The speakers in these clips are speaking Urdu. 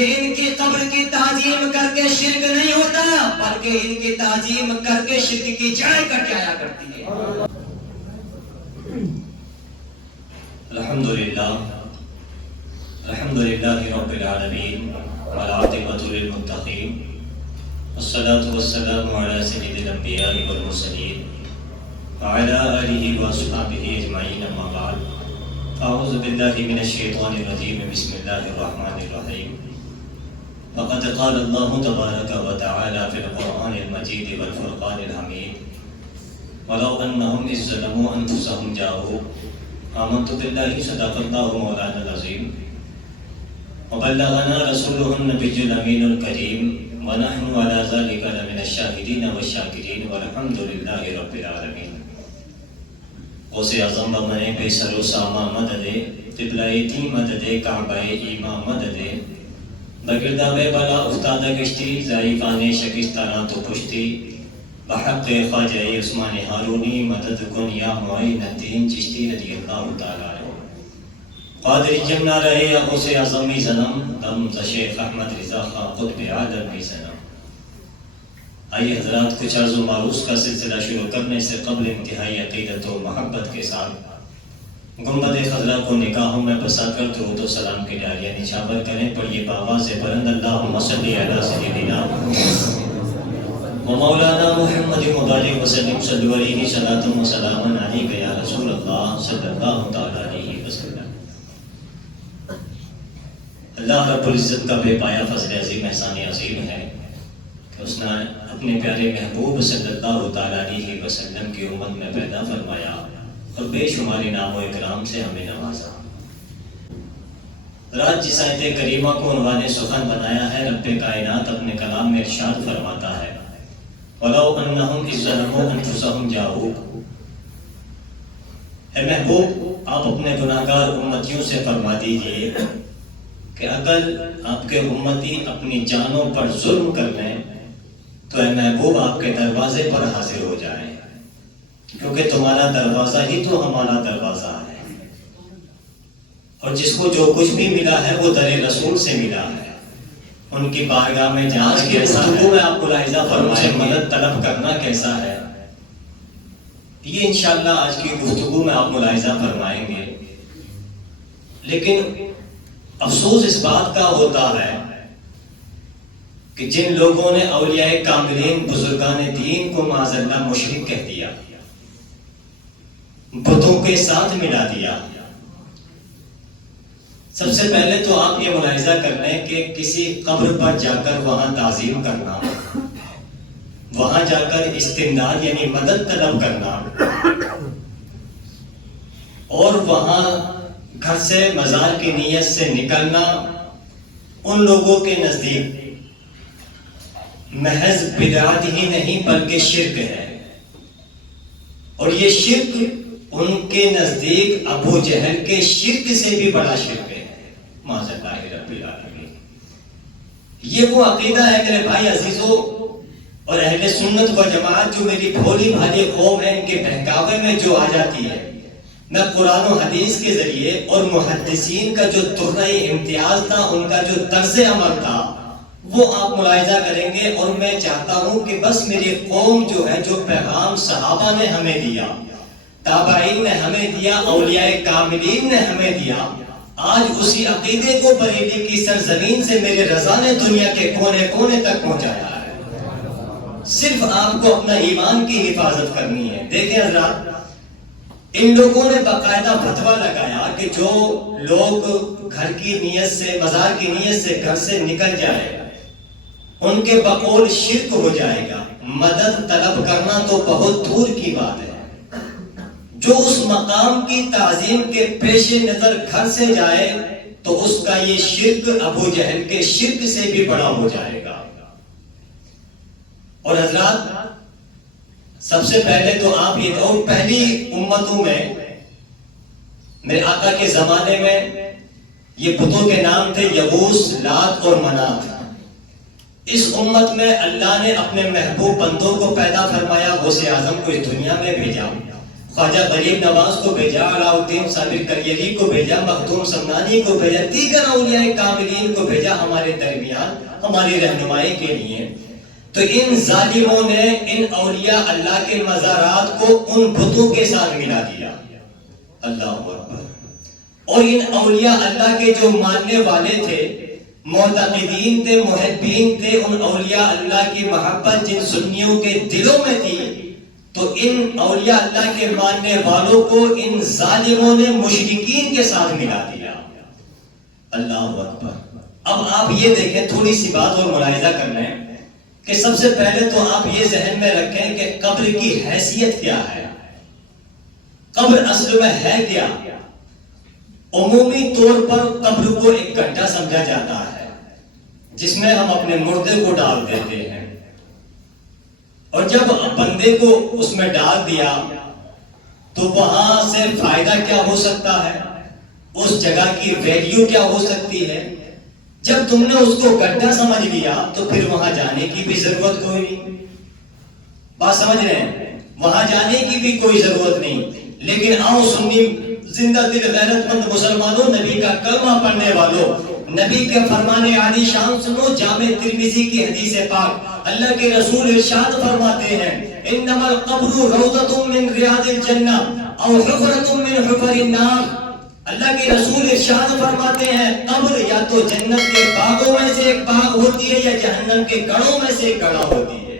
کہ ان کی قبر کی تعظیم کر کے شرک نہیں ہوتا، بلکہ ان کی تعظیم کر کے شرک کی جڑیں کٹ جایا کرتی ہے۔ الحمدللہ رب العالمین والعاقبۃ للمتقین والصلاة والسلام علی سید الانبیاء والمرسلین وعلی آلہ واصحابہ اجمعین، اما بعد، اعوذ باللہ من الشیطان الرجیم، بسم اللہ الرحمن الرحیم۔ فقد قال اللہ تبارک و تعالی فی القرآن المجید والفرقان الحمید ولو انہم اذ ظلموا انفسہم جاءوک آمنت باللہ صدق اللہ مولانا العظیم وبلغنا رسولہ النبی الامین الکریم ونحن علی ذلک لمن الشاہدین والشاکرین والحمد للہ رب العالمین۔ غوث اعظم بمنے پہ سر و سامہ مددے، قبلۂ تھی مددے، کعبہ ایماں مددے، بگردہ بے بلا افتادہ گشتی، ضعیفان شکستانہ تو پشتی، بحق خواجہ عثمان ہارونی مدد کن یا معین الدین چشتی رضی اللہ تعالیٰ عنہ۔ قادری جمنا رہے یا غوث اعظمی زنم، دم ز شیخ احمد رضا خان قطب عالمی زنم۔ آئیے حضرات، کچھ عرض و معروض کا سلسلہ شروع کرنے سے قبل انتہائی عقیدت و محبت کے ساتھ گنبد خضرا کو نگاہوں میں بسا کر درود و سلام کی ڈالیاں نچھاور کریں۔ پڑھیے بآواز بلند اللہم صلی علی سیدنا و مولانا محمد مبارک وسلم، صلو علیہ صلاۃ و سلام علیک یا رسول اللہ صلی اللہ تعالی علیہ وسلم۔ اللہ رب العزت کا بے پایا فضل عظیم احسان عظیم ہے کہ اس نے اپنے پیارے محبوب صلی اللہ تعالیٰ علیہ وسلم کی امت میں پیدا فرمایا اور بے شمار انعام و اکرام سے ہمیں نوازا۔ رات جس آیت کریمہ کو عنوان سخن بنایا ہے، رب کائنات اپنے کلام میں ارشاد فرماتا ہے وَلَوْ أَنَّهُمْ إِذْ ظَلَمُوا أَنفُسَهُمْ جَاءُوكَ۔ اے محبوب، آپ اپنے گناہگار امتیوں سے فرما دیجئے کہ اگر آپ کے امتی اپنی جانوں پر ظلم کر لیں تو اے محبوب آپ کے دروازے پر حاضر ہو جائیں، کیونکہ تمہارا دروازہ ہی تو ہمارا دروازہ ہے، اور جس کو جو کچھ بھی ملا ہے وہ در رسول سے ملا ہے۔ ان کی بارگاہ میں جہاز کے گفتگو میں آپ ملاحظہ فرمائیں مدد طلب کرنا کیسا ہے، یہ انشاءاللہ آج کی گفتگو میں آپ ملاحظہ فرمائیں گے۔ لیکن افسوس اس بات کا ہوتا ہے کہ جن لوگوں نے اولیاء کاملین بزرگان دین کو معاذ اللہ مشرک کہہ دیا، بتوں کے ساتھ ملا دیا، سب سے پہلے تو آپ یہ ملاحظہ کر لیں کہ کسی قبر پر جا کر وہاں تعظیم کرنا، وہاں جا کر استمداد یعنی مدد طلب کرنا، اور وہاں گھر سے مزار کی نیت سے نکلنا ان لوگوں کے نزدیک محض بدعت ہی نہیں بلکہ شرک ہے، اور یہ شرک ان کے نزدیک ابو جہل کے شرک سے بھی بڑا شرک ہے، معاذ اللہ رب العالمین۔ یہ وہ عقیدہ ہے میرے بھائی عزیزو اور اہل سنت و جماعت جو میری بھولی بھالی قوم ہے، ان کے بہکاوے میں جو آ جاتی ہے، میں قرآن و حدیث کے ذریعے اور محدثین کا جو درجہ امتیاز تھا، ان کا جو طرز عمل تھا، وہ آپ ملاحظہ کریں گے، اور میں چاہتا ہوں کہ بس میری قوم جو ہے، جو پیغام صحابہ نے ہمیں دیا، تابعین نے ہمیں دیا، اولیاء کاملین نے ہمیں دیا، آج اسی عقیدے کو بریلی کی سرزمین سے میرے رضا نے دنیا کے کونے کونے تک پہنچایا ہے۔ صرف آپ کو اپنا ایمان کی حفاظت کرنی ہے۔ دیکھیں حضرات، ان لوگوں نے باقاعدہ فتویٰ لگایا کہ جو لوگ گھر کی نیت سے، مزار کی نیت سے گھر سے نکل جائے، ان کے بقول شرک ہو جائے گا۔ مدد طلب کرنا تو بہت دور کی بات ہے، جو اس مقام کی تعظیم کے پیش نظر گھر سے جائے تو اس کا یہ شرک ابو جہل کے شرک سے بھی بڑا ہو جائے گا۔ اور حضرات، سب سے پہلے تو آپ یہ اور پہلی امتوں میں میرے آقا کے زمانے میں یہ بتوں کے نام تھے یغوث، لات اور منات۔ اس امت میں اللہ نے اپنے محبوب بندوں کو پیدا فرمایا، غوث اعظم کو اس دنیا میں بھیجا، خواجہ غریب نواز کو بھیجا، علاء الدین صابر کلیری کو بھیجا، مخدوم سمنانی کو بھیجا، دیگر اولیاء کاملین کو بھیجا ہمارے درمیان ہماری رہنمائی کے لیے. تو ان ظالموں نے ان اولیاء اللہ کے مزارات کو ان بتوں کے ساتھ ملا دیا. اللہ اکبر. اور ان اولیاء اللہ کے جو ماننے والے تھے، معتقدین تھے، محبین تھے، ان اولیاء اللہ کی محبت جن سنیوں کے دلوں میں تھی، تو ان اولیاء اللہ کے ماننے والوں کو ان ظالموں نے مشرکین کے ساتھ ملا دیا. اللہ اکبر. اب آپ یہ دیکھیں، تھوڑی سی بات اور ملاحظہ کر لیں کہ سب سے پہلے تو آپ یہ ذہن میں رکھیں کہ قبر کی حیثیت کیا ہے. قبر اصل میں ہے کیا؟ عمومی طور پر قبر کو ایک گڈھا سمجھا جاتا ہے جس میں ہم اپنے مردے کو ڈال دیتے ہیں، اور جب بندے کو اس میں ڈال دیا تو وہاں سے فائدہ کیا ہو سکتا ہے، اس جگہ کی ویلیو کیا ہو سکتی ہے. جب تم نے اس کو گڈھا سمجھ لیا تو پھر وہاں جانے کی بھی ضرورت کوئی نہیں. بات سمجھ رہے ہیں؟ وہاں جانے کی بھی کوئی ضرورت نہیں. لیکن آؤ سنی زندہ دل غیرت مند مسلمانوں، نبی کا کلمہ پڑھنے والوں، نبی کے فرمانے عالی شان سنو. جامع ترمذی کی حدیث پاک، اللہ کے رسول ارشاد فرماتے ہیں، انما القبر روضۃ من ریاض الجنہ او حفرۃ من حفر النار. اللہ کے رسول ارشاد فرماتے ہیں، قبر یا تو جنت کے باغوں میں سے ایک باغ ہوتی ہے یا جہنم کے گڑھوں میں سے ایک گڑھا ہوتی ہے.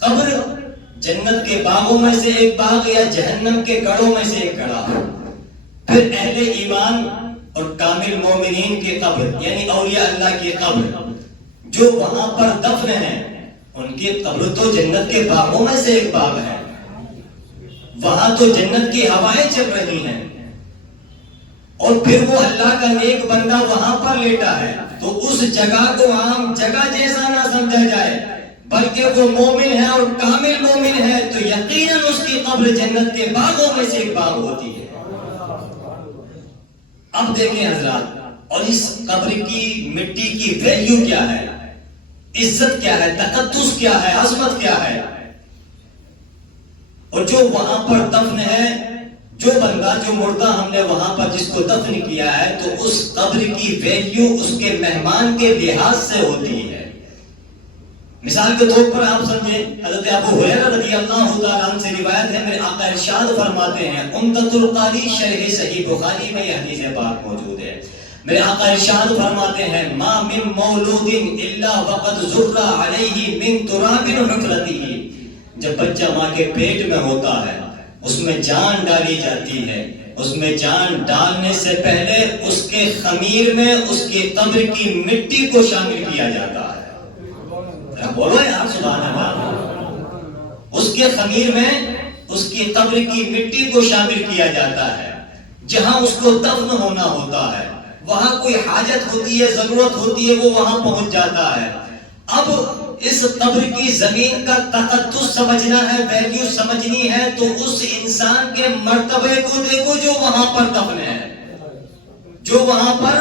قبر جنت کے باغوں میں سے ایک باغ یا جہنم کے گڑھوں میں سے ایک گڑھا. پھر اہل ایمان اور کامل مومنین کی قبر یعنی اولیاء اللہ کی قبر جو وہاں پر دفن ہیں، ان کی قبر تو جنت کے باغوں میں سے ایک باغ ہے. وہاں تو جنت کی ہوائیں چل رہی ہیں، اور پھر وہ اللہ کا نیک بندہ وہاں پر لیٹا ہے. تو اس جگہ کو عام جگہ جیسا نہ سمجھا جائے، بلکہ وہ مومن ہے اور کامل مومن ہے تو یقیناً اس کی قبر جنت کے باغوں میں سے ایک باغ ہوتی ہے. اب دیکھیں حضرات، اور اس قبر کی مٹی کی ویلیو کیا ہے، عزت کیا ہے، تقدس کیا ہے، عظمت کیا ہے. اور جو وہاں پر دفن ہے، جو بندہ جو مردہ ہم نے وہاں پر جس کو دفن کیا ہے، تو اس قبر کی ویلیو اس کے مہمان کے لحاظ سے ہوتی ہے. مثال کے طور پر آپ سمجھیں، حضرت ابو ہریرہ رضی اللہ تعالیٰ عنہ سے روایت ہے، میرے آقا ارشاد فرماتے ہیں، عمدۃ القاری شرح صحیح بخاری میں یہ حدیث پاک موجود ہے. میرے آقا ارشاد فرماتے ہیں، ما من مولود الا وقد ذر علیہ من تراب حفرتہ. جب بچہ ماں کے پیٹ میں ہوتا ہے، اس میں جان ڈالی جاتی ہے، اس میں جان ڈالنے سے پہلے اس کے خمیر میں اس کی قبر کی مٹی کو شامل کیا جاتا ہے. بولو یار سبحان اللہ. اس کے خمیر میں اس کی قبر کی مٹی کو شامل کیا جاتا ہے. جہاں اس کو دفن ہونا ہوتا ہے، وہاں کوئی حاجت ہوتی ہے، ضرورت ہوتی ہے، وہ وہاں پہنچ جاتا ہے. اب اس قبر کی زمین کا تقدس سمجھنا ہے، ویلیو سمجھنی ہے، تو اس انسان کے مرتبے کو دیکھو جو وہاں پر دفن ہے، جو وہاں پر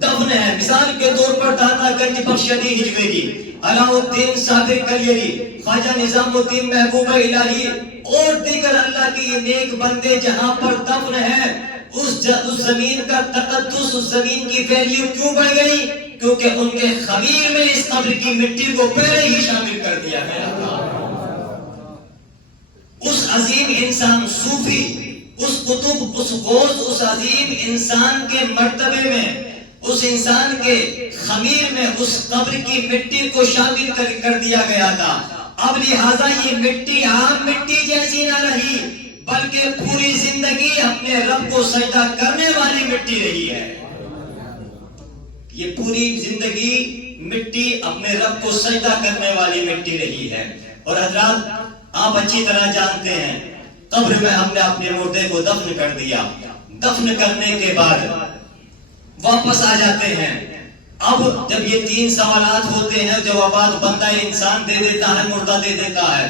دفن ہے. مثال کے طور پر داتا گنج بخش علی ہجویری، علاء الدین صابر کلیری، خواجہ نظام الدین محبوب الہی اور دیگر اللہ کے یہ نیک بندے جہاں پر دفن ہیں، اس زمین کا تقدس، اس زمین کی ویلیو کیوں بڑھ گئی؟ کیونکہ ان کے خمیر میں اس قبر کی مٹی کو پہلے ہی شامل کر دیا گیا تھا. اس عظیم انسان صوفی، اس قطب، اس غوث، اس عظیم انسان کے مرتبے میں، اس انسان کے خمیر میں اس قبر کی مٹی کو شامل کر دیا گیا تھا. اب لہذا یہ مٹی عام مٹی جیسی نہ رہی، بلکہ پوری زندگی اپنے رب کو سجدہ کرنے والی مٹی رہی ہے. یہ پوری زندگی مٹی اپنے رب کو سجدہ کرنے والی مٹی رہی ہے. اور حضرات آپ اچھی طرح جانتے ہیں، قبر میں ہم نے اپنے مردے کو دفن کر دیا. دفن کرنے کے بعد واپس آ جاتے ہیں. اب جب یہ 3 سوالات ہوتے ہیں، جوابات بندہ انسان دے دیتا ہے، مردہ دے دیتا ہے.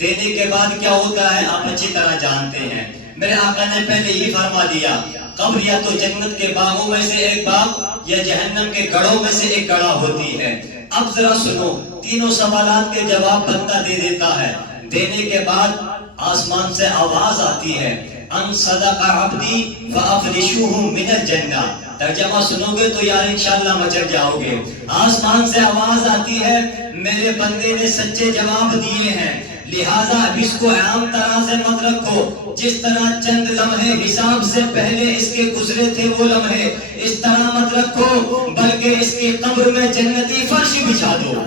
دینے کے بعد کیا ہوتا ہے آپ اچھی طرح جانتے ہیں. میرے آقا نے پہلے ہی فرما دیا، قبر یا تو جنت کے باغوں میں سے ایک باغ یا جہنم کے گڑھوں میں سے ایک گڑھا ہوتی ہے. اب ذرا سنو، تینوں سوالات کے جواب بندہ دے دیتا ہے. دینے کے بعد آسمان سے آواز آتی ہے ان صدق عبدی فافرشوہ من الجنہ. ترجمہ سنو گے تو یار انشاءاللہ مچل جاؤ گے. آسمان سے آواز آتی ہے میرے بندے نے سچے جواب دیے ہیں، لہٰذا اب اس کو عام طرح سے مت رکھو. جس طرح چند لمحے حساب سے پہلے اس کے گزرے تھے وہ لمحے، اس طرح مت رکھو، بلکہ اس کی قبر میں جنتی فرش بچھا دو.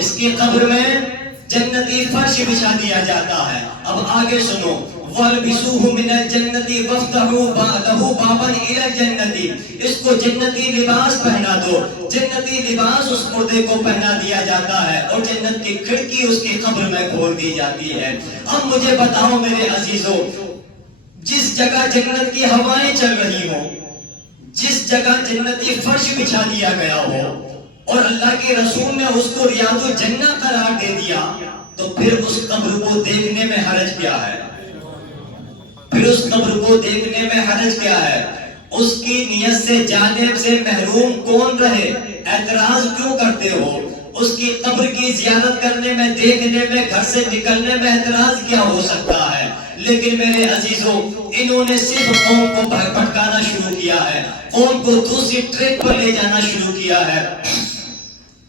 اس کی قبر میں جنتی فرش بچھا دیا جاتا ہے. اب آگے سنو، وَالْبِسُوهُ مِنَ الْجَنَّةِ وَافْتَحُوا لَهُ بَابًا إِلَى الْجَنَّةِ. اس کو جنتی لباس پہنا دو. جنتی لباس اس مردے کو پہنا دیا جاتا ہے اور جنت کی کھڑکی اس کی قبر میں کھول دی جاتی ہے. اب مجھے بتاؤ میرے عزیزو، جس جگہ جنت کی ہوائیں چل رہی ہوں، جس جگہ جنتی فرش بچھا دیا گیا ہو اور اللہ کے رسول نے اس کو ریاض الجنہ قرار دے دیا، تو پھر اس قبر کو دیکھنے میں حرج کیا ہے؟ پھر اس قبر کو دیکھنے میں حرج کیا ہے؟ اس کی نیت سے جانب سے محروم کون رہے؟ اعتراض کیوں کرتے ہو؟ اس کی قبر کی زیارت کرنے میں، دیکھنے میں، گھر سے نکلنے میں اعتراض کیا ہو سکتا ہے؟ لیکن میرے عزیزوں، انہوں نے صرف قوم کو بھٹکانا شروع کیا ہے، قوم کو دوسری ٹریک پر لے جانا شروع کیا ہے.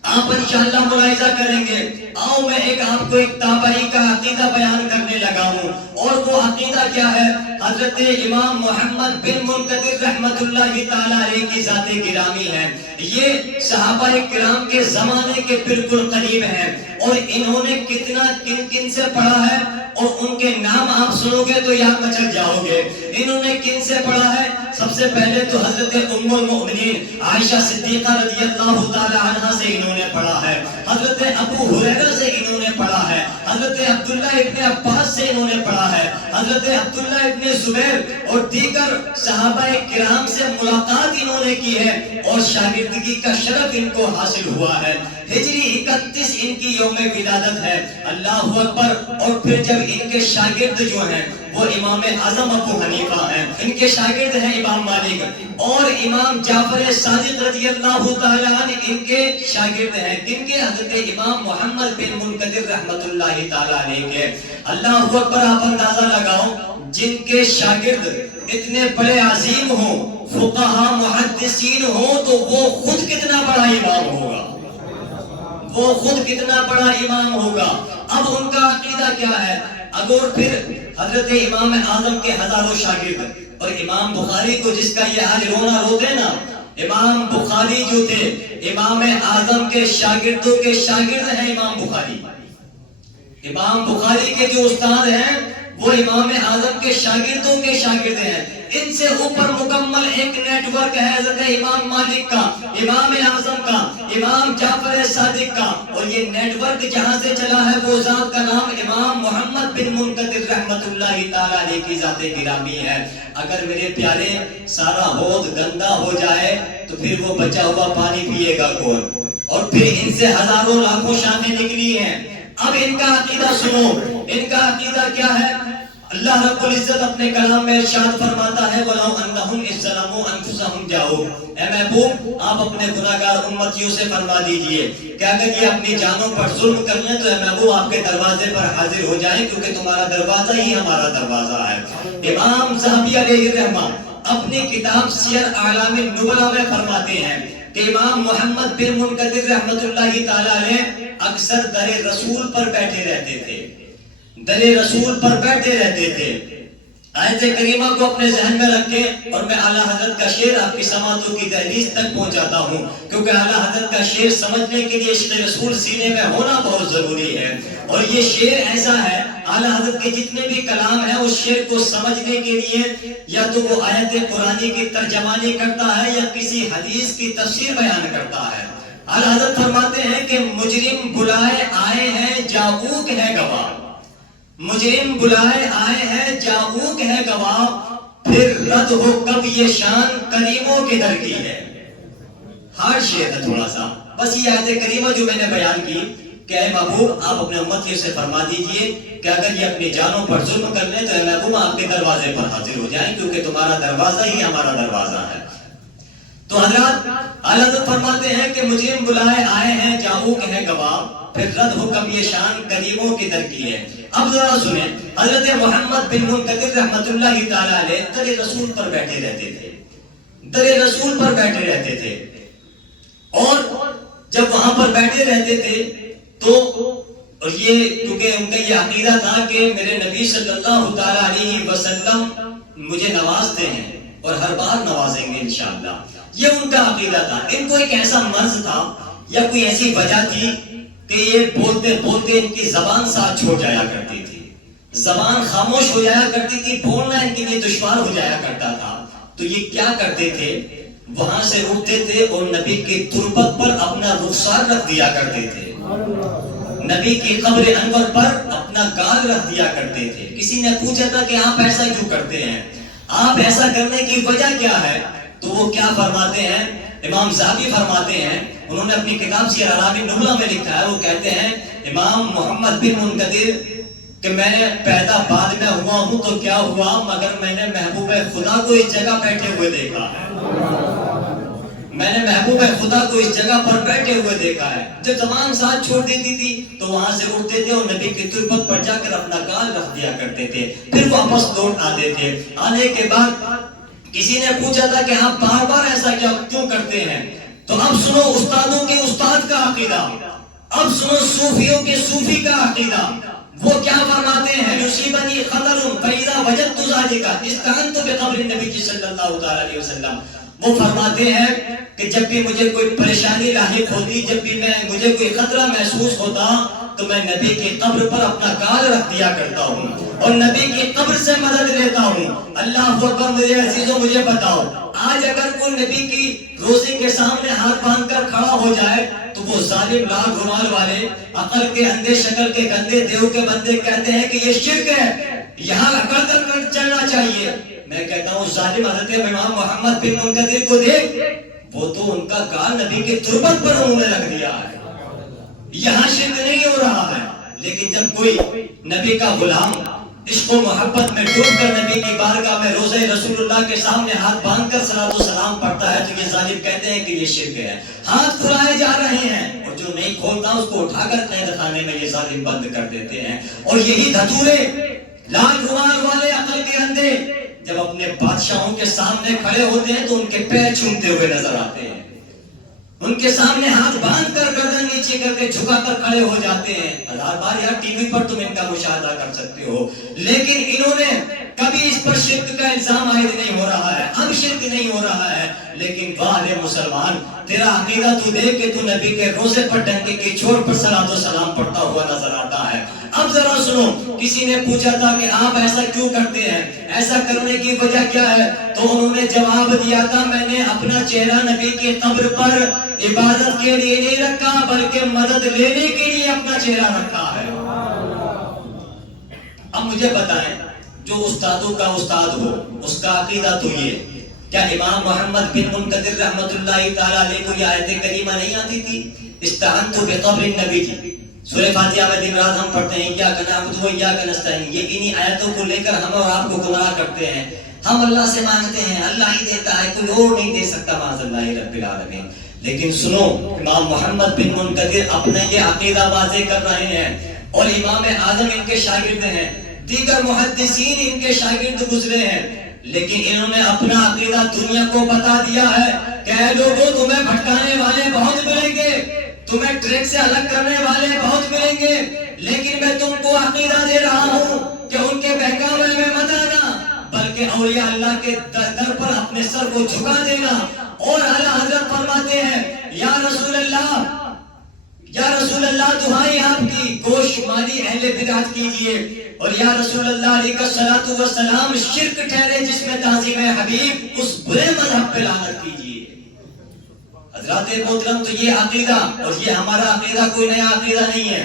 آپ انشاءاللہ ملاحظہ کریں گے. آؤ میں آپ کو ایک تابعی کا عقیدہ بیان کرنے لگا ہوں، اور وہ عقیدہ کیا ہے؟ حضرت امام محمد بن منکدر رحمت اللہ تعالی علیہ کی ذات گرامی ہے. یہ صحابہ کرام کے زمانے کے بالکل قریب ہیں، اور انہوں نے کتنا کن سے پڑھا ہے، اور ان کے نام آپ سنو گے تو یاد مچل جاؤ گے. انہوں نے کن سے پڑھا ہے؟ سب سے پہلے تو حضرت ام المؤمنین عائشہ صدیقہ رضی اللہ تعالی عنہا سے انہوں نے پڑھا ہے، حضرت ابو ہریرہ سے انہوں نے پڑھا ہے، حضرت عبداللہ ابن عباس سے انہوں نے پڑھا ہے، حضرت عبداللہ ابن زبیر اور دیگر صحابہ کرام سے ملاقات انہوں نے کی ہے، اور شاگردگی کا شرف ان کو حاصل ہوا ہے. ہجری 31 ان کی یوم ولادت ہے. اللہ اکبر. اور پھر جب ان کے شاگرد جو ہیں وہ امام اعظم ابو حنیفہ ہیں، ان کے شاگرد ہیں امام مالک، اور امام جعفر صادق رضی اللہ تعالیٰ عنہ ان کے شاگرد ہیں، جن کے حضرت امام محمد بن منکدر رحمت اللہ تعالیٰ علیہ کے. اللہ اکبر. آپ اندازہ لگاؤ، جن کے شاگرد اتنے بڑے عظیم ہوں، فقہا محدثین ہوں، تو وہ خود کتنا بڑا امام ہوگا، وہ خود کتنا بڑا امام ہوگا. اب ان کا عقیدہ کیا ہے؟ اگر پھر حضرت امام اعظم کے ہزاروں شاگرد، اور امام بخاری کو جس کا یہ آج رونا روتے نا، امام بخاری جو تھے امام اعظم کے شاگردوں کے شاگرد ہیں. امام بخاری، امام بخاری کے جو استاد ہیں وہ امام اعظم کے شاگردوں کے شاگرد ہیں. ان سے اوپر مکمل ایک نیٹ ورک ہے حضرت امام مالک کا، امام اعظم کا، امام جعفر صادق کا، اور یہ نیٹ ورک جہاں سے چلا ہے وہ ذات کا نام امام محمد بن منکدر رحمت اللہ تعالیٰ علیہ کی ذات گرامی ہے. اگر میرے پیارے سارا حوض گندا ہو جائے تو پھر وہ بچا ہوا پانی پیے گا کون؟ اور پھر ان سے ہزاروں لاکھوں شانیں نکلی ہیں. اب ان کا عقیدہ سنو. ان کا عقیدہ کیا ہے؟ اللہ رب العزت اپنے کلام میں ارشاد فرماتا ہے وَلَوْ أَنَّهُمْ إِذْ ظَلَمُوا أَنفُسَهُمْ جَاءُوكَ. اے محبوب، آپ اپنے گناہگار امتیوں سے فرما دیجئے کہ اگر یہ اپنی جانوں پر ظلم کر لیں تو اے محبوب آپ کے دروازے پر حاضر ہو جائیں، کیونکہ تمہارا دروازہ ہی ہمارا دروازہ ہے. امام ذہبی علیہ الرحمہ اپنی کتاب سیر اعلام النبلاء میں فرماتے ہیں کہ امام محمد بن منکدر رحمت اللہ تعالیٰ علیہ اکثر در رسول پر بیٹھے رہتے تھے، در رسول پر بیٹھے رہتے تھے. آیت کریمہ کو اپنے ذہن میں رکھیں، اور میں اعلیٰ حضرت کا شعر آپ کی سماعتوں کی دہلیز تک پہنچاتا ہوں، کیونکہ اعلیٰ حضرت کا شعر سمجھنے کے لیے عشق رسول سینے میں ہونا بہت ضروری ہے. اور یہ شعر ایسا ہے، اعلیٰ حضرت کے جتنے بھی کلام ہیں اس شعر کو سمجھنے کے لیے یا تو وہ آیت قرآنی کی ترجمانی کرتا ہے یا کسی حدیث کی تفسیر بیان کرتا ہے. اعلیٰ حضرت فرماتے ہیں کہ مجرم بلائے آئے ہیں جاؤک ہے گواہ، مجرم بلائے آئے ہیں جاؤک ہے گواہ، پھر رد ہو کب یہ شان کریموں کے در کی ہے. ہارڈ شعر ہے تھوڑا سا، بس یہ آیت کریمہ جو میں نے بیان کی کہ اے محبوب آپ اپنے امتیوں سے فرما دیجئے کہ اگر یہ اپنی جانوں پر ظلم کر لیں تو اے محبوب آپ کے دروازے پر حاضر ہو جائیں، کیونکہ تمہارا دروازہ ہی ہمارا دروازہ ہے. تو حضرات اعلیٰ فرماتے ہیں کہ مجرم بلائے آئے ہیں جاؤ کہیں گواہ، پھر رد حکم یہ شان قدیموں کی در کی ہے۔ اب ذرا سنیں، حضرت محمد بن منکدر رحمت اللہ تعالی علیہ در رسول پر بیٹھے رہتے تھے، در رسول پر بیٹھے رہتے تھے، اور جب وہاں پر بیٹھے رہتے تھے تو اور یہ کیونکہ ان کا یہ عقیدہ تھا کہ میرے نبی صلی اللہ تعالی علیہ وسلم مجھے نوازتے ہیں اور ہر بار نوازیں گے انشاءاللہ، یہ ان کا عقیدہ تھا۔ ان کو ایک ایسا مرض تھا یا کوئی ایسی وجہ تھی کہ یہ بولتے بولتے ان کی زبان ساتھ چھوڑ جایا کرتی تھی، زبان خاموش ہو جایا کرتی تھی، بولنا ان کے لیے دشوار ہو جایا کرتا تھا۔ تو یہ کیا کرتے تھے، وہاں سے اٹھتے تھے اور نبی کی تربت پر اپنا رخسار رکھ دیا کرتے تھے، نبی کی قبر انور پر اپنا گال رکھ دیا کرتے تھے۔ کسی نے پوچھا تھا کہ آپ ایسا کیوں کرتے ہیں، آپ ایسا کرنے کی وجہ کیا ہے؟ تو وہ کیا فرماتے ہیں، امام ذہبی فرماتے ہیں، انہوں نے اپنی کتاب سیر اعلام النبلہ میں لکھا ہے، وہ کہتے ہیں امام محمد بن منکدر کہ میں نے پیدا بعد میں ہوا ہوں تو کیا ہوا، مگر میں نے محبوب خدا کو اس جگہ بیٹھے ہوئے دیکھا ہے، میں نے محبوب خدا کو اس جگہ پر بیٹھے ہوئے دیکھا ہے۔ جب زبان ساتھ چھوڑ دیتی تھی تو وہاں سے اٹھتے تھے اور نبی کی تربت پر جا کر اپنا گال رکھ دیا کرتے تھے، پھر واپس لوٹ آتے تھے۔ آنے کے بعد کسی نے پوچھا تھا کہ آپ بار بار ایسا کیوں کرتے ہیں؟ تو اب سنو استادوں کے استاد کا عقیدہ، اب سنو صوفیوں کے صوفی کا عقیدہ۔ وہ کیا فرماتے ہیں، یصیبنی خطر فاذا وجدت ذلک استعنت بقبر النبی صلی اللہ تعالی علیہ وسلم۔ وہ فرماتے ہیں کہ جب بھی مجھے کوئی پریشانی لاحق ہوتی، جب بھی مجھے کوئی خطرہ محسوس ہوتا تو میں نبی کی قبر پر اپنا گال رکھ دیا کرتا ہوں اور نبی کی قبر سے مدد لیتا ہوں۔ اللہ اکبر، میرے عزیزوں مجھے بتاؤ، آج اگر کوئی نبی کی روزی کے سامنے ہاتھ باندھ کر کھڑا ہو جائے تو وہ ظالم لال رومال والے، عقل کے اندھے، شکل کے گندے، دیو کے بندے کہتے ہیں کہ یہ شرک ہے، یہاں اکڑ کر چلنا چاہیے۔ میں کہتا ہوں ظالم حضرت امام محمد بن منکدر کو دیکھ، وہ تو ان کا گال نبی کی تربت پر انہوں نے رکھ دیا ہے، یہاں شرک نہیں ہو رہا ہے۔ لیکن جب کوئی نبی کا غلام عشق و محبت میں ڈوب کر نبی کی بارگاہ میں روزہ رسول اللہ کے سامنے ہاتھ باندھ کر صلاۃ و سلام پڑھتا ہے تو یہ ظالم کہتے ہیں کہ یہ شرک ہے، ہاتھ کھلائے جا رہے ہیں، اور جو نہیں کھولتا اس کو اٹھا کر قید خانے میں یہ ظالم بند کر دیتے ہیں۔ اور یہی دھتورے، لال رومال والے، عقل کے اندھے، جب اپنے بادشاہوں کے سامنے کھڑے ہوتے ہیں تو ان کے پیر چومتے ہوئے نظر آتے ہیں، ان کے سامنے ہاتھ باندھ کر گردن نیچے کر کے جھکا کر کھڑے ہو جاتے ہیں۔ ہزار بار یار ٹی وی پر تم ان کا مشاہدہ کر سکتے ہو، لیکن انہوں نے کبھی اس پر شرک کا الزام عائد نہیں ہو رہا ہے، اب شرک نہیں ہو رہا ہے۔ لیکن واہ مسلمان، تیرا عقیدہ تو دیکھ کہ تو نبی کے روزے پر ڈنکے کی چھوڑ پر صلاۃ و سلام پڑھتا ہوا نظر آتا ہے۔ اب ذرا سنو، کسی نے پوچھا تھا کہ آپ ایسا کیوں کرتے ہیں، ایسا کرنے کی وجہ کیا ہے؟ تو انہوں نے جواب دیا تھا، میں نے اپنا چہرہ نبی کی قبر پر عبادت کے لیے نہیں رکھا بلکہ مدد لینے کے لیے اپنا چہرہ رکھا ہے۔ اب مجھے بتائیں، جو استادوں کا استاد ہو اس کا عقیدہ تو یہ، کیا امام محمد بن منکدر رحمت اللہ تعالی علیہ کو یہ آیت کریمہ نہیں آتی تھی، استعنت بقبر النبی کی؟ سورہ فاتحہ میں دن رات ہم پڑھتے ہیں اِیَّاکَ نَعْبُدُ وَإِیَّاکَ نَسْتَعِینُ، یہ انہی آیتوں کو لے کر ہم اور آپ کو گمراہ کرتے ہیں۔ ہم اللہ سے مانگتے ہیں، اللہ ہی دیتا ہے، کوئی اور نہیں دے سکتا، معاذ اللہ رب العالمین۔ لیکن سنو، امام محمد بن منکدر اپنا یہ عقیدہ واضح کر رہے ہیں، اور امام اعظم ان کے شاگرد ہیں، دیگر محدثین ان کے شاگرد گزرے ہیں، لیکن انہوں نے اپنا عقیدہ دنیا کو بتا دیا ہے کہ اے لوگوں، تمہیں بھٹکانے والے بہت ملیں گے، تمہیں ٹریک سے الگ کرنے والے بہت ملیں گے، لیکن میں تم کو عقیدہ دے رہا ہوں کہ ان کے بہکاوے میں مت آنا، بلکہ اولیاء اللہ کے در پر اپنے سر کو جھکا دینا۔ اور اعلیٰ حضرت فرماتے ہیں، یا رسول اللہ دعائیں آپ کی، گوش شماری اہل بدعت کیجئے، اور یا رسول اللہ علیہ الصلوۃ والسلام شرک ٹھہرے جس میں تعظیم حبیب، اس برے مذہب پہ لعنت کیجئے۔ حضرات محترم، تو یہ عقیدہ، اور یہ ہمارا عقیدہ کوئی نیا عقیدہ نہیں ہے،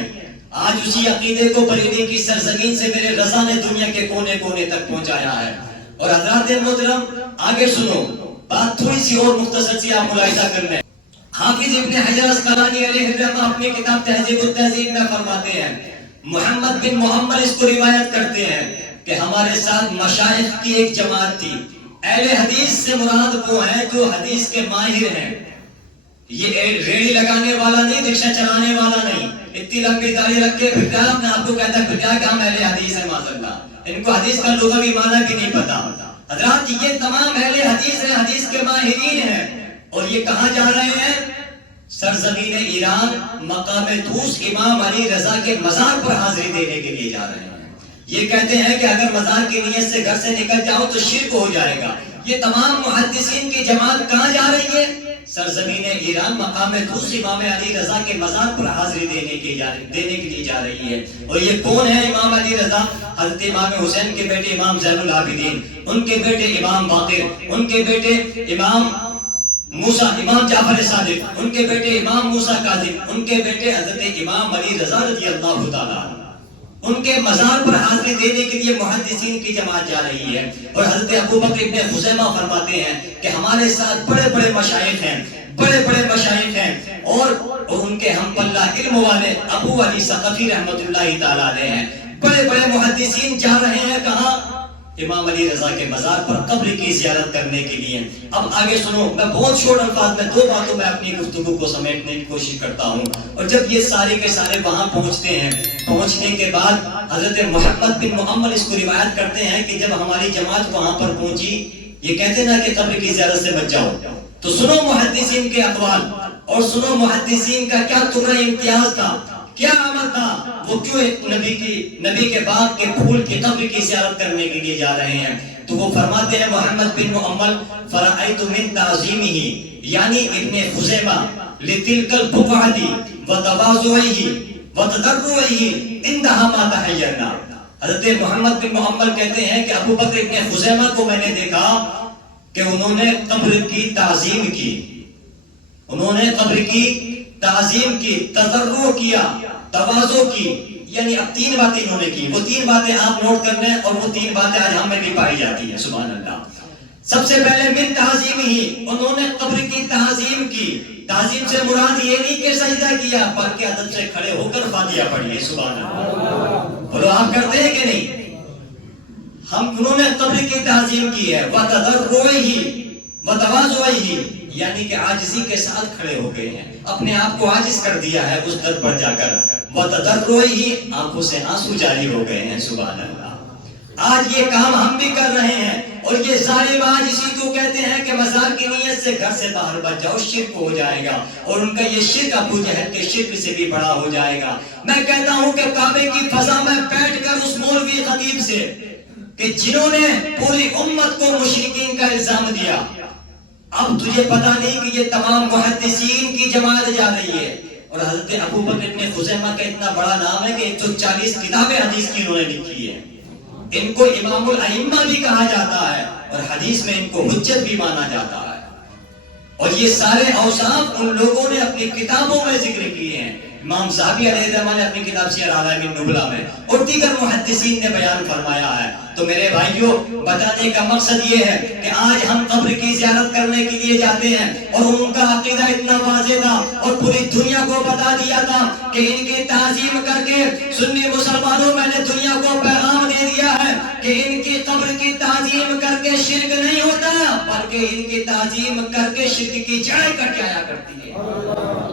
آج اسی عقیدے کو بریلی کی سرزمین سے میرے رضا نے دنیا کے کونے کونے تک پہنچایا ہے۔ اور حضرات محترم آگے سنو، بات تھوڑی سی اور مختصر سی آپ ملاحظہ کرنا ہے۔ حافظ ابن حجر اسقلانی علیہ الرحمہ اپنی کتاب تہذیب التہذیب میں فرماتے ہیں، محمد بن محمد اس کو روایت کرتے ہیں کہ ہمارے ساتھ مشائخ کی ایک جماعت تھی، اہل حدیث سے مراد وہ ہیں جو حدیث کے ماہر ہیں. یہ ریڑھی لگانے والا نہیں، رکشہ چلانے والا نہیں. اتنی لمبی داڑھی رکھ کے پھر اپنے آپ کو کہتا ہے پھر کیا کہ ہم اہل حدیث ہیں. معاذ اللہ، ان کو حدیث کا لغوی معنی بھی نہیں پتا. حضرات یہ تمام اہل حدیث ہیں، حدیث کے ماہرین ہیں. اور یہ کہاں جا رہے ہیں؟ سرزمین ایران مقام طوس امام علی رضا کے مزار پر حاضری دینے کے لیے جا رہے ہیں. یہ کہتے ہیں کہ اگر مزار کی نیت سے گھر سے نکل جاؤ تو شرک ہو جائے گا. یہ تمام محدثین کی جماعت کہاں جا رہی ہے؟ سرزمین ایران مقام طوس امام علی رضا کے مزار پر حاضری دینے کے لیے جا رہی ہے. اور یہ کون ہے امام علی رضا؟ حضرت امام حسین کے بیٹے امام زین العابدین، ان کے بیٹے امام باقر، ان کے بیٹے امام موسیٰ امام جعفر صادق، ان کے بیٹے امام موسیٰ کاظم، ان کے بیٹے حضرت امام علی رضا رضی اللہ تعالیٰ عنہ. ان کے مزار پر حاضری دینے کے لیے محدثین کی جماعت جا رہی ہے. اور حضرت ابو بکر ابن خزیمہ فرماتے ہیں کہ ہمارے ساتھ بڑے بڑے مشائخ ہیں، بڑے بڑے مشائخ ہیں، اور ان کے ہم پلہ علم والے ابو علی ثقفی رحمۃ اللہ تعالیٰ علیہ ہیں. بڑے بڑے محدثین جا رہے ہیں کہاں؟ امام علی رضا کے مزار پر قبر کی زیارت کرنے کے لیے. اب آگے سنو، میں بہت شورٹ الفاظ میں 2 باتوں میں اپنی گفتگو کو سمیٹنے کی کوشش کرتا ہوں. اور جب یہ سارے کے سارے وہاں پہنچتے ہیں، پہنچنے کے بعد حضرت محمد بن معمر اس کو روایت کرتے ہیں کہ جب ہماری جماعت وہاں پر پہنچی، یہ کہتے نا کہ قبر کی زیارت سے بچ جاؤ. تو سنو محدثین کے اقوال اور سنو محدثین کا کیا تمہارا امتیاز تھا، کیا عمل تھا. وہ کیوں نبی کے باغ کے پھول کی قبر کی زیارت کرنے کے لیے جا رہے ہیں؟ تو وہ فرماتے ہیں محمد بن معمر فرأیت من تعظیمہ، یعنی ابن خزیمہ، لتلک البقعۃ وتواضعہ وتضرعہ عندها ما تحیرنا. حضرت محمد بن معمر کہتے ہیں کہ ابو بکر ابن خزیمہ کو میں نے دیکھا کہ انہوں نے قبر کی تعظیم کی، انہوں نے قبر کی تعظیم کی، تضرع کیا، تواضع کی. یعنی اب 3 باتیں انہوں نے کی. وہ 3 باتیں آپ نوٹ کر لیں اور وہ 3 باتیں آج ہم میں بھی پائی جاتی ہیں. سبحان اللہ. سب سے پہلے من تعظیم ہی، انہوں نے قبر کی تعظیم کی. تعظیم سے مراد یہ نہیں کہ سجدہ کیا، بلکہ ادب سے کھڑے ہو کر فاتحہ پڑھی. سبحان اللہ. بولو آپ کرتے ہیں کہ نہیں؟ انہوں نے قبر کی تعظیم کی ہے. وتضرعہ وتواضعہ، یعنی کہ عاجزی کے ساتھ کھڑے ہو گئے ہیں، اپنے آپ کو عاجز کر دیا ہے اس در پر جا کر. وتضرعہ، آنکھوں سے آنسو جاری ہو گئے ہیں. سبحان اللہ. آج یہ کام ہم بھی کر رہے ہیں. اور یہ ظالم آج اسی کو کہتے ہیں کہ مزار کی نیت سے گھر سے باہر بچ جاؤ، شرک ہو جائے گا. اور ان کا یہ شرک ابو جہل کے شرک سے بھی بڑا ہو جائے گا. میں کہتا ہوں کہ کعبے کی فضا میں بیٹھ کر اس مولوی خطیب سے کہ جنہوں نے پوری امت کو مشرکین کا الزام دیا، اب تجھے پتا نہیں کہ یہ تمام محدثین کی جماعت جا رہی ہے. اور حضرت ابو بکر ابن خزیمہ کا اتنا بڑا نام ہے کہ 140 کتابیں حدیث کی انہوں نے لکھی ہے. ان کو امام الائمہ بھی کہا جاتا ہے اور حدیث میں ان کو حجت بھی مانا جاتا ہے. اور یہ سارے اوصاف ان لوگوں نے اپنی کتابوں میں ذکر کیے ہیں. امام ذہبی علیہ الرحمہ نے اپنی کتاب سیر اعلام النبلاء میں اور دیگر محدثین نے بیان فرمایا ہے. تو میرے بھائیوں، بتانے کا مقصد یہ ہے کہ آج ہم قبر کی زیارت کرنے کے لیے جاتے ہیں اور ان کا عقیدہ اتنا واضح تھا اور پوری دنیا کو بتا دیا تھا کہ ان کی تعظیم کر کے سنی مسلمانوں، میں نے دنیا کو پیغام دے دیا ہے کہ ان کی قبر کی تعظیم کر کے شرک نہیں ہوتا، بلکہ ان کی تعظیم کر کے شرک کی جڑیں کٹ جایا کرتی ہے.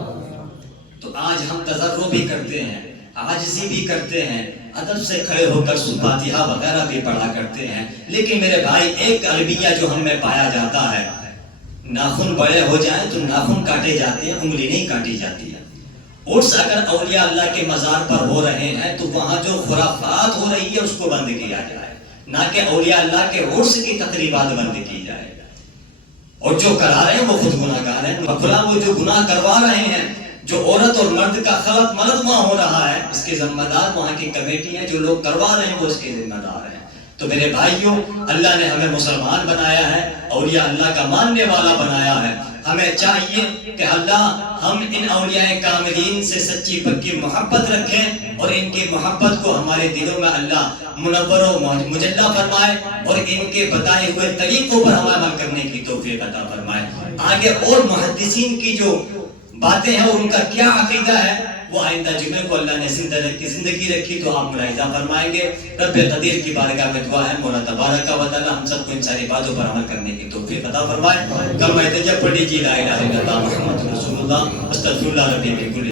تو آج ہم تضرع بھی کرتے ہیں، عاجزی بھی کرتے ہیں، ادب سے کھڑے ہو کر فاتحہ وغیرہ بھی پڑھا کرتے ہیں. لیکن میرے بھائی، ایک المیہ جو ہم میں پایا جاتا ہے، ناخن بڑے ہو جائیں تو ناخن کاٹے جاتے ہیں، انگلی نہیں کاٹی جاتی ہے. عرس اگر اولیاء اللہ کے مزار پر ہو رہے ہیں تو وہاں جو خرافات ہو رہی ہے اس کو بند کیا جائے، نہ کہ اولیاء اللہ کے عرس کی تقریبات بند کی جائے. اور جو کرا رہے ہیں وہ خود گناہ گار ہیں. بخلا وہ جو گناہ کروا رہے ہیں، جو عورت اور مرد کا خلط ملط وہاں ہو رہا ہے، اس کے ذمہ دار وہاں کی کمیٹی ہے. جو لوگ کروا رہے ہیں وہ اس کے ذمہ دار ہیں. تو میرے بھائیوں، اللہ نے ہمیں مسلمان بنایا ہے، اولیاء اللہ کا ماننے والا بنایا ہے. ہمیں چاہیے کہ اللہ ہم ان اولیاء کاملین سے سچی پکی محبت رکھیں اور ان کی محبت کو ہمارے دلوں میں اللہ منور و مجلہ فرمائے اور ان کے بتائے ہوئے طریقوں پر ہمیں عمل کرنے کی توفیق عطا فرمائے. آگے اور محدثین کی جو باتیں ہیں ان کا کیا عقیدہ ہے وہ آئندہ جمعے کو اللہ نے زندگی رکھی تو آپ ملاحظہ فرمائیں گے. رب قدیر کی بارگاہ میں دعا ہے مولا تبارک و تعالی ہم سب کو ان ساری باتوں پر عمل کرنے کی توفیق عطا فرمائے. کلمہ طیبہ پڑھی جی لا الہ الا اللہ محمد رسول اللہ استغفر اللہ ربی من کل